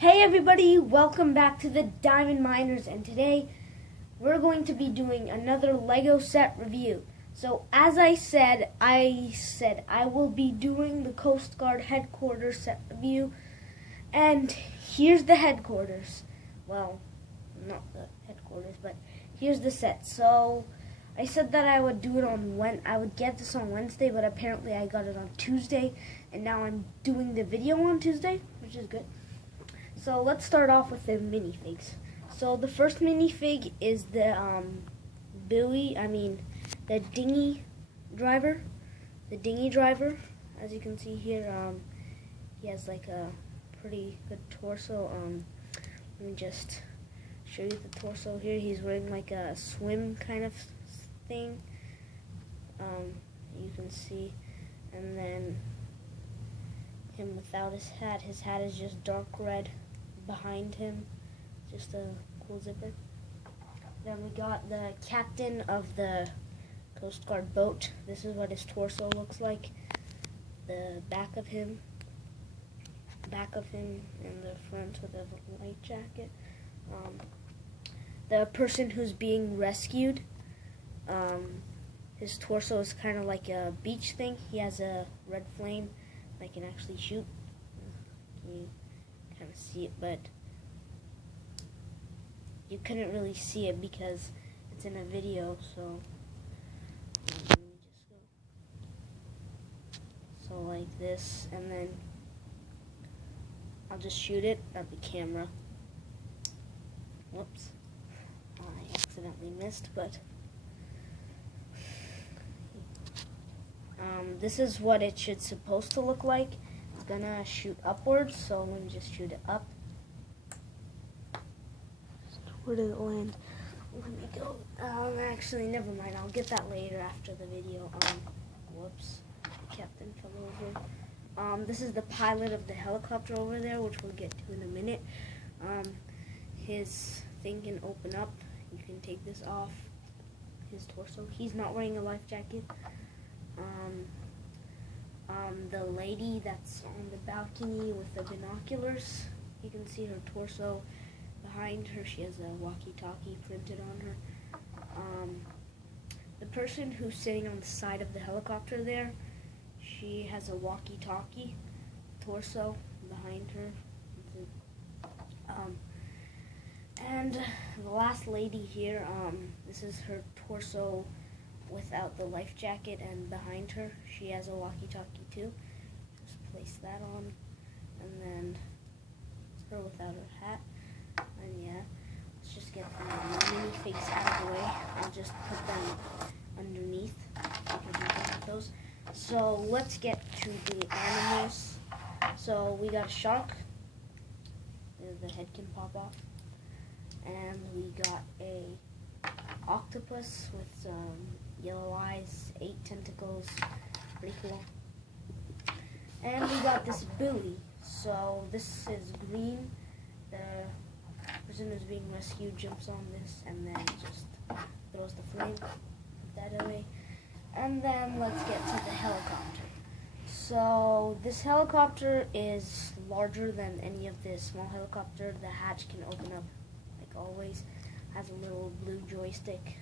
Hey everybody, welcome back to the Diamond Miners, and today we're going to be doing another Lego set review. So as I said I will be doing the Coast Guard headquarters set review, and here's the headquarters. Well, not the headquarters, but here's the set. So I said that I would do it I would get this on Wednesday, but apparently I got it on Tuesday, and now I'm doing the video on Tuesday, which is good. So let's start off with the minifigs. So the first minifig is the the dinghy driver. The dinghy driver, as you can see here, he has like a pretty good torso. Let me just show you the torso here. He's wearing like a swim kind of thing. You can see, and then him without his hat. His hat is just dark red. Behind him, just a cool zipper. Then we got the captain of the Coast Guard boat. This is what his torso looks like. The back of him, and the front with a light jacket. The person who's being rescued, his torso is kind of like a beach thing. He has a red flame that can actually shoot. You kind of see it, but you couldn't really see it because it's in a video. So let me just go. So like this, and then I'll just shoot it at the camera. Whoops, I accidentally missed, but this is what it should supposed to look like. It's gonna shoot upwards, so let me just shoot it up. Where did it land? Let me go. Actually, never mind. I'll get that later after the video. Whoops. Captain fell over. This is the pilot of the helicopter over there, which we'll get to in a minute. His thing can open up. You can take this off his torso. He's not wearing a life jacket. The lady that's on the balcony with the binoculars, you can see her torso. Behind her, she has a walkie-talkie printed on her. The person who's sitting on the side of the helicopter there, she has a walkie-talkie torso behind her. And the last lady here, this is her torso without the life jacket, and behind her she has a walkie-talkie too. Just place that on, and then it's her without her hat. And yeah, let's just get the minifigs out of the way. I'll just put them underneath because we got those. So let's get to the animals. So we got a shark. The head can pop off, and we got a octopus with yellow eyes, 8 tentacles, pretty cool. And we got this buoy. So this is green. The person who's being rescued jumps on this and then just throws the flame. Put that away. And then let's get to the helicopter. So this helicopter is larger than any of the small helicopter. The hatch can open up like always. Has a little blue joystick.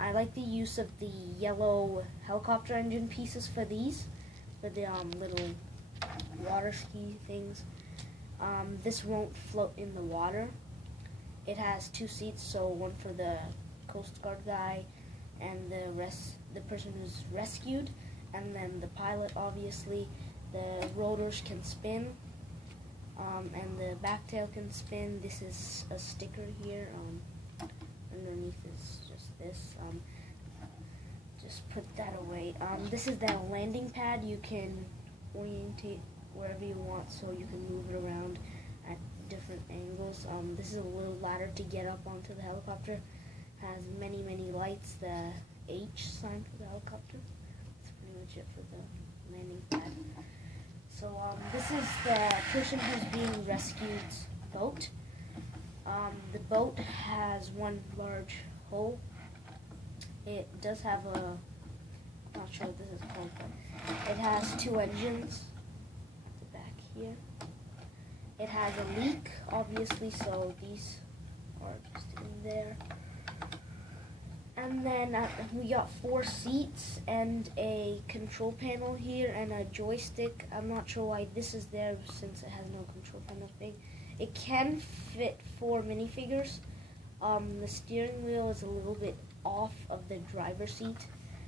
I like the use of the yellow helicopter engine pieces for these, for the little water ski things. This won't float in the water. It has 2 seats, so one for the Coast Guard guy and the person who's rescued, and then the pilot. Obviously, the rotors can spin, and the back tail can spin. This is a sticker here. Underneath is just this. Just put that away. This is the landing pad. You can orientate wherever you want, so you can move it around at different angles. This is a little ladder to get up onto the helicopter. Has many lights. The H sign for the helicopter. That's pretty much it for the landing pad. So this is the person who's being rescued's boat. The boat has one large hole. It does have not sure what this is called, but it has 2 engines at the back here. it has a leak, obviously, so these are just in there. And then we got 4 seats and a control panel here and a joystick. I'm not sure why this is there since it has no control panel thing. It can fit 4 minifigures. The steering wheel is a little bit off of the driver's seat.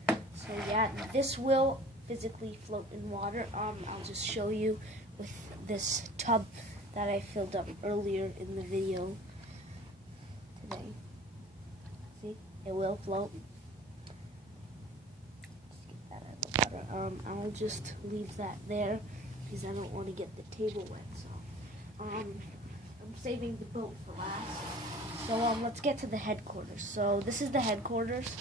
So yeah, this will physically float in water. I'll just show you with this tub that I filled up earlier in the video today. See, it will float. Let's get that out of the water. I'll just leave that there because I don't want to get the table wet. So I'm saving the boat for last. So let's get to the headquarters. So this is the headquarters.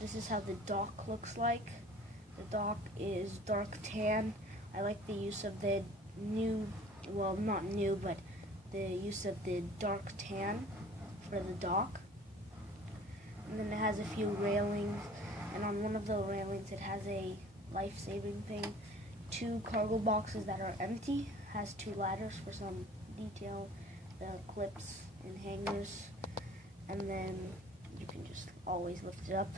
This is how the dock looks like. The dock is dark tan. I like the use of the new, well, not new, but the use of the dark tan for the dock. And then it has a few railings, and on one of the railings it has a life-saving thing. 2 cargo boxes that are empty, has 2 ladders for some detail, the clips and hangers, and then you can just always lift it up.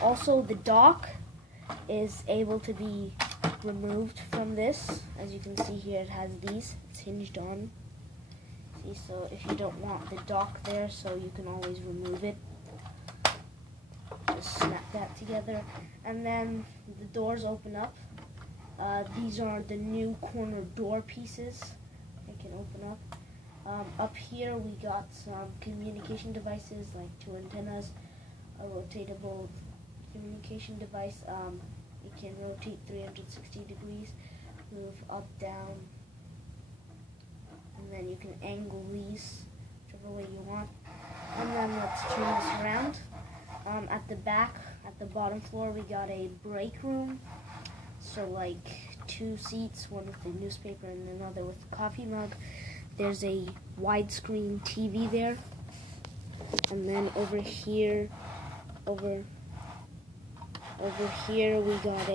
Also, the dock is able to be removed from this. As you can see here, it has these. It's hinged on. See, so if you don't want the dock there, so you can always remove it. Just snap that together. And then the doors open up. These are the new corner door pieces. They can open up. Up here we got some communication devices like 2 antennas, a rotatable communication device. It can rotate 360 degrees, move up, down, and then you can angle these whichever way you want. And then let's turn this around. At the back, at the bottom floor, we got a break room. So like 2 seats, one with the newspaper and another with the coffee mug. There's a widescreen TV there. And then over here we got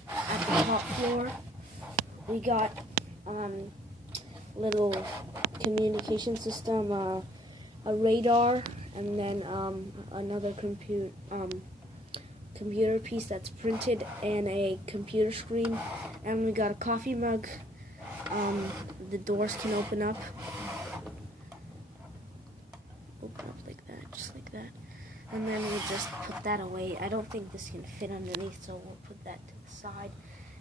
at the top floor we got little communication system, a radar, and then another computer piece that's printed, and a computer screen, and we got a coffee mug. The doors can open up like that, just like that, and then we'll just put that away. I don't think this can fit underneath, so we'll put that to the side.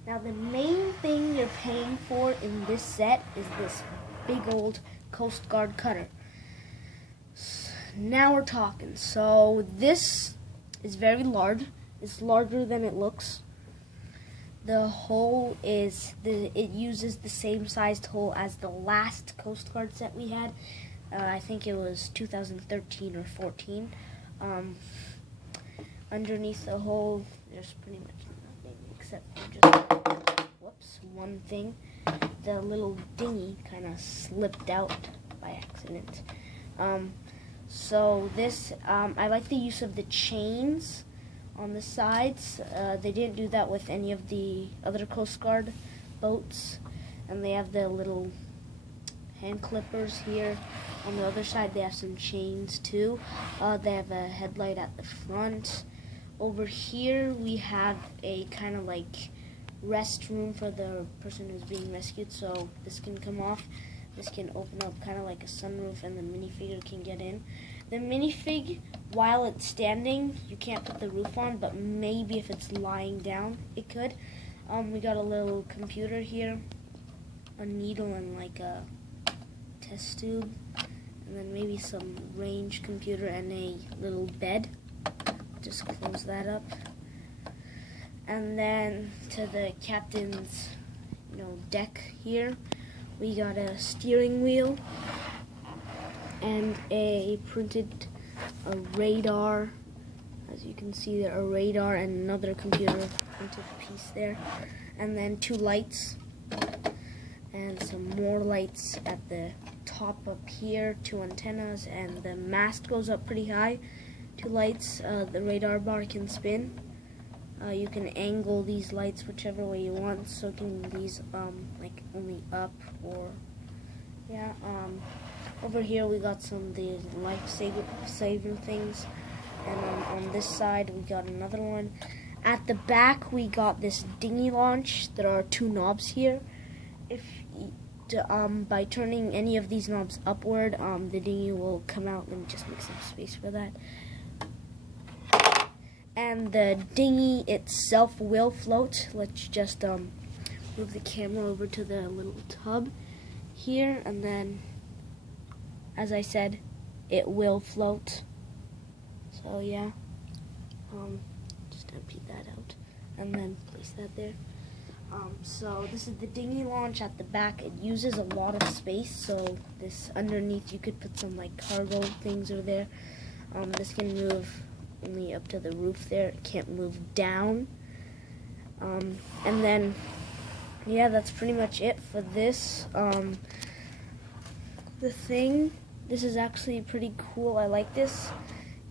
Now the main thing you're paying for in this set is this big old Coast Guard cutter. Now we're talking. So this is very large. It's larger than it looks. The hole is it uses the same sized hole as the last Coast Guard set we had. I think it was 2013 or 14. Underneath the hole, there's pretty much nothing except for just one thing. The little dinghy kind of slipped out by accident. So this, I like the use of the chains on the sides. They didn't do that with any of the other Coast Guard boats, and they have the little hand clippers here. On the other side they have some chains too. They have a headlight at the front. Over here we have a kind of like restroom for the person who's being rescued, so this can come off. This can open up kind of like a sunroof, and the minifigure can get in. The minifig, while it's standing, you can't put the roof on, but maybe if it's lying down, it could. We got a little computer here, a needle and like a test tube, and then maybe some range computer and a little bed. Just close that up. And then to the captain's, deck here, we got a steering wheel and a radar. As you can see there, a radar and another computer printed piece there. And then 2 lights and some more lights at the top up here, 2 antennas, and the mast goes up pretty high. 2 lights, the radar bar can spin. You can angle these lights whichever way you want, so can these like only up or yeah. Over here we got some of the life-saving things, and on this side we got another one. At the back we got this dinghy launch. There are 2 knobs here. By turning any of these knobs upward, the dinghy will come out. Let me just make some space for that. And the dinghy itself will float. Let's just move the camera over to the little tub here, and then, as I said, it will float. So yeah, just empty that out and then place that there. So this is the dinghy launch at the back. It uses a lot of space, so this underneath you could put some like cargo things over there. This can move only up to the roof there. It can't move down. And then, yeah, that's pretty much it for this. The thing, this is actually pretty cool. I like this.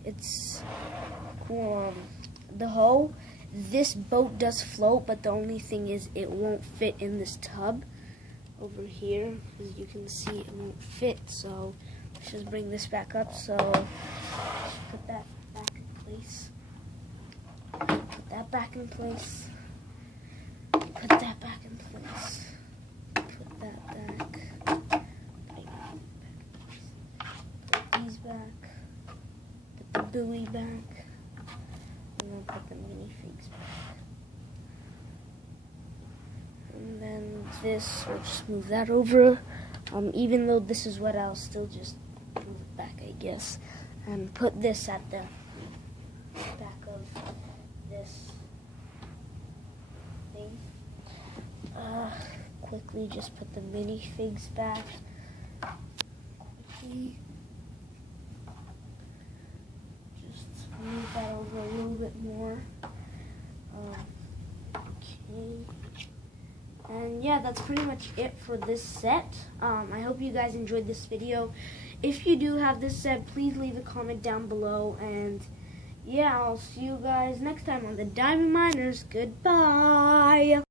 It's cool. The hull, this boat does float, but the only thing is it won't fit in this tub over here. As you can see, it won't fit. So let's just bring this back up. So put that back in place. Put that back in place. Put that back in place. Put that back. Put these back. Put the buoy back. And then put the minifigs back. And then this, we'll just move that over. Even though this is wet, I'll still just move it back, I guess. And put this at the back of this thing. Quickly just put the minifigs back. Quickly. Just move that over a little bit more. Okay. And yeah, that's pretty much it for this set. I hope you guys enjoyed this video. If you do have this set, please leave a comment down below. And yeah, I'll see you guys next time on the Diamond Miners. Goodbye.